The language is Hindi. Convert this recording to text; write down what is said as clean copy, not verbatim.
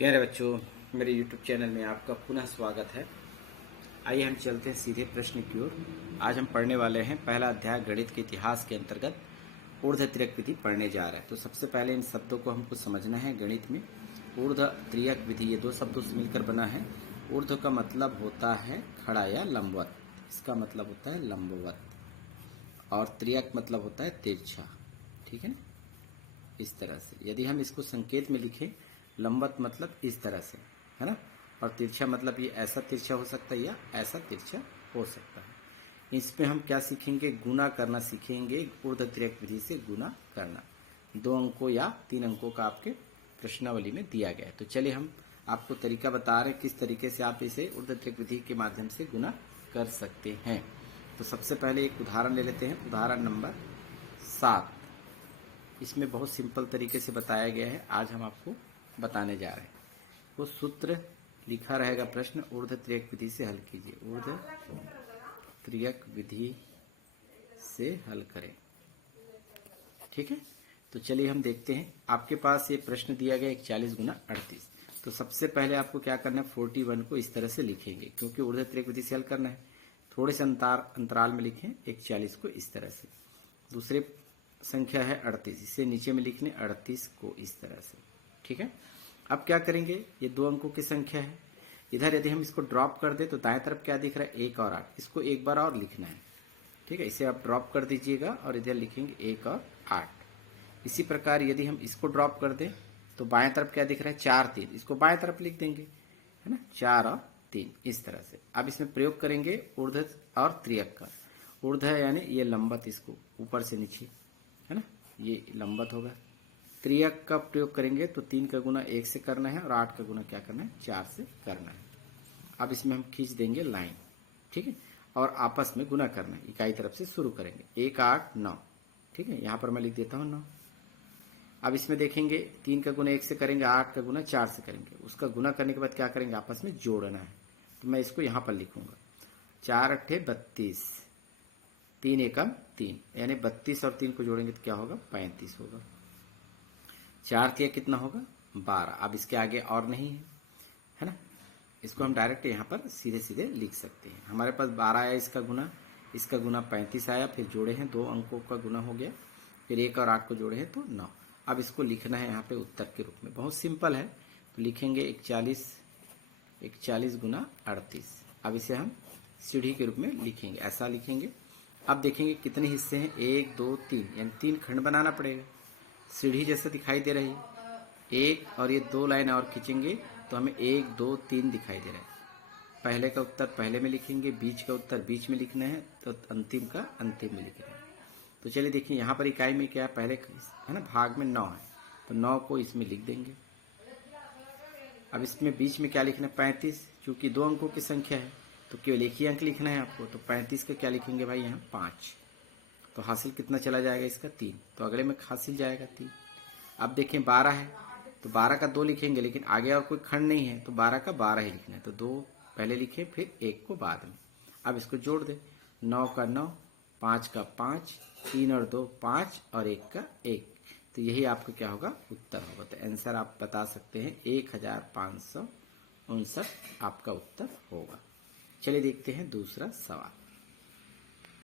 प्यारे बच्चों, मेरे YouTube चैनल में आपका पुनः स्वागत है। आइए हम चलते हैं सीधे प्रश्न की ओर। आज हम पढ़ने वाले हैं पहला अध्याय गणित के इतिहास के अंतर्गत ऊर्ध्व त्रियक विधि पढ़ने जा रहे हैं। तो सबसे पहले इन शब्दों को हमको समझना है। गणित में ऊर्ध्व त्रियक विधि ये दो शब्दों से मिलकर बना है। ऊर्ध्व का मतलब होता है खड़ा या लंबवत, इसका मतलब होता है लंबवत, और त्रियक मतलब होता है तिरछा। ठीक है ना, इस तरह से। यदि हम इसको संकेत में लिखें, लंबवत मतलब इस तरह से, है ना, और तिरछा मतलब ये ऐसा तिरछा हो सकता है या ऐसा तिरछा हो सकता है। इसमें हम क्या सीखेंगे? गुना करना सीखेंगे। ऊर्ध्व त्रियक विधि से गुना करना 2 अंकों या 3 अंकों का आपके प्रश्नावली में दिया गया है। तो चलिए हम आपको तरीका बता रहे हैं किस तरीके से आप इसे ऊर्ध्व त्रियक विधि के माध्यम से गुना कर सकते हैं। तो सबसे पहले एक उदाहरण ले लेते हैं। उदाहरण नंबर 7। इसमें बहुत सिंपल तरीके से बताया गया है, आज हम आपको बताने जा रहे हैं। वो सूत्र लिखा रहेगा, प्रश्न ऊर्ध्व त्रियक विधि से हल कीजिए। ऊर्ध्व त्रियक विधि से हल करें। ठीक है, तो चलिए हम देखते हैं। आपके पास ये प्रश्न दिया गया 41 गुना 38। तो सबसे पहले आपको क्या करना है, 41 को इस तरह से लिखेंगे, क्योंकि ऊर्ध्व त्रियक विधि से हल करना है। थोड़े से अंतराल में लिखें 41 को इस तरह से। दूसरे संख्या है 38, इसे नीचे में लिखने 38 को इस तरह से। ठीक है, अब क्या करेंगे, ये 2 अंकों की संख्या है। इधर यदि हम इसको ड्रॉप कर दे तो दाएं तरफ क्या दिख रहा है, 1 और 8। इसको एक बार और लिखना है। ठीक है, इसे आप ड्रॉप कर दीजिएगा और इधर लिखेंगे 1 और 8। इसी प्रकार यदि हम इसको ड्रॉप कर दें तो बाएं तरफ क्या दिख रहा है, 4 3। इसको बाएं तरफ लिख देंगे, है ना, 4 और 3 इस तरह से। अब इसमें प्रयोग करेंगे ऊर्ध्व और त्रियक का। ऊर्ध्व यानी ये लंबवत, इसको ऊपर से नीचे, है ना, ये लंबवत होगा। त्रियक का प्रयोग करेंगे तो 3 का गुना 1 से करना है और 8 का गुना क्या करना है, 4 से करना है। अब इसमें हम खींच देंगे लाइन। ठीक है, और आपस में गुना करना है। इकाई तरफ से शुरू करेंगे, 1 8 9। ठीक है, यहां पर मैं लिख देता हूं 9। अब इसमें देखेंगे 3 का गुना 1 से करेंगे, 8 का गुना 4 से करेंगे। उसका गुना करने के बाद क्या करेंगे, आपस में जोड़ना है। तो मैं इसको यहां पर लिखूंगा 4 8 32, 3 एकम 3, यानी 32 और 3 को जोड़ेंगे तो क्या होगा, 35 होगा। 4 के कितना होगा, 12। अब इसके आगे और नहीं है ना, इसको हम डायरेक्ट यहाँ पर सीधे सीधे लिख सकते हैं। हमारे पास 12 आया, इसका गुना 35 आया, फिर जोड़े हैं 2 अंकों का गुना हो गया, फिर 1 और 8 को जोड़े हैं तो 9। अब इसको लिखना है यहाँ पे उत्तर के रूप में। बहुत सिंपल है, तो लिखेंगे 41 गुना 38। अब इसे हम सीढ़ी के रूप में लिखेंगे, ऐसा लिखेंगे। अब देखेंगे कितने हिस्से हैं, 1 2 3, यानी 3 खंड बनाना पड़ेगा। सीढ़ी जैसे दिखाई दे रही है। 1 और ये 2 लाइन और खींचेंगे तो हमें 1 2 3 दिखाई दे रहा है। पहले का उत्तर पहले में लिखेंगे, बीच का उत्तर बीच में लिखना है, तो अंतिम का अंतिम में लिखना है। तो चलिए देखिए, यहाँ पर इकाई में क्या है, पहले है ना भाग में 9 है, तो 9 को इसमें लिख देंगे। अब इसमें बीच में क्या लिखना है, 35। चूंकि 2 अंकों की संख्या है तो केवल एक ही अंक लिखना है आपको, तो 35 का क्या लिखेंगे भाई, यहाँ 5। तो हासिल कितना चला जाएगा इसका, 3। तो अगले में हासिल जाएगा 3। अब देखें 12 है, तो 12 का 2 लिखेंगे, लेकिन आगे और कोई खंड नहीं है तो 12 का 12 ही लिखना है। तो 2 पहले लिखे, फिर 1 को बाद में। अब इसको जोड़ दे, 9 का 9, 5 का 5, 3 और 2 5 और 1 का 1। तो यही आपका क्या होगा, उत्तर होगा। तो आंसर आप बता सकते हैं 1559 आपका उत्तर होगा। चलिए देखते हैं दूसरा सवाल।